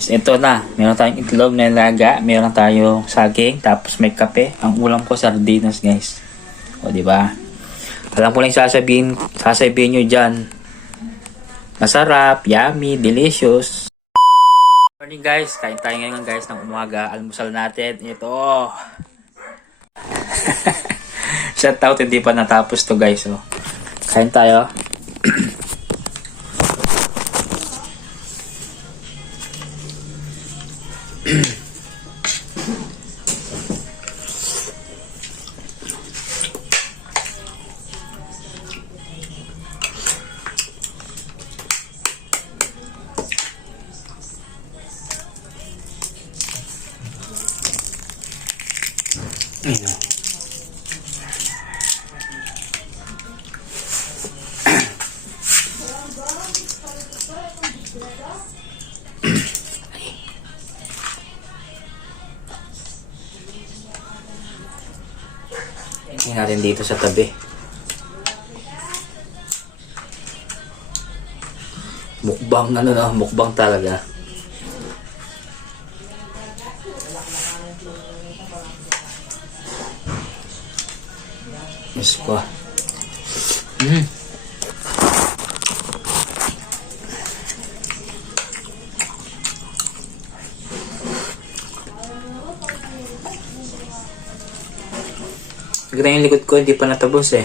Ito na, meron tayong itlog na laga, meron tayong saging, tapos may kape. Ang ulam ko sardinas, guys. O, di ba? Alam ko lang sasabihin nyo dyan. Masarap, yummy, delicious. Morning, guys. Kain tayo ngayon, guys, ng umaga. Almusal natin. Ito. Shout out, hindi pa natapos to, guys. Oh. Kain tayo. Tingnan natin dito sa tabi. Mukbang mukbang talaga. Yes po. Ganda yung likod ko, hindi pa natapos eh.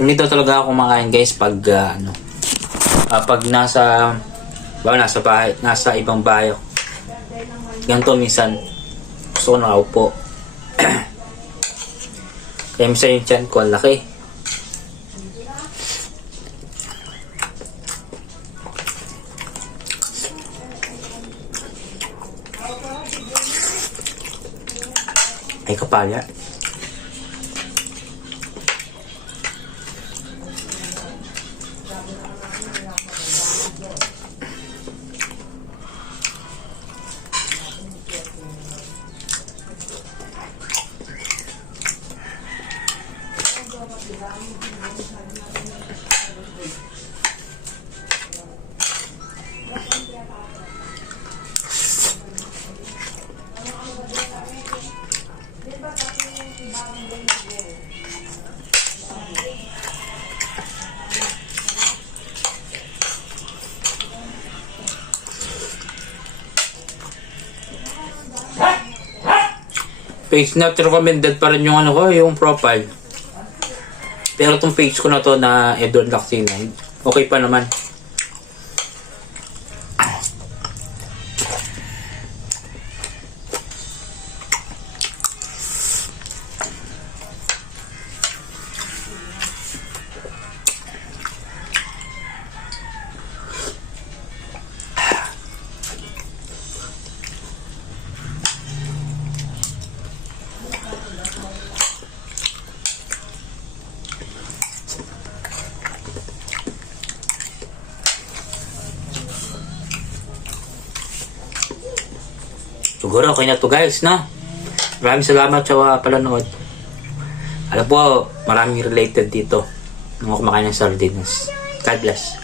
Ganito talaga ako kumakain, guys, pag pag nasa bahay, nasa ibang bahay. Ganito minsan gusto ko nakaupo. Kaya minsan yung tiyan ko ang laki. Ay kapalya. Page not recommended pa rin yung yung profile. Pero itong page ko na to na Edward Lactina, okay pa naman. Siguro okay na to, guys, no? Maraming salamat sa palanood. Alam po, maraming related dito ng kumakain ng sardinas. God bless.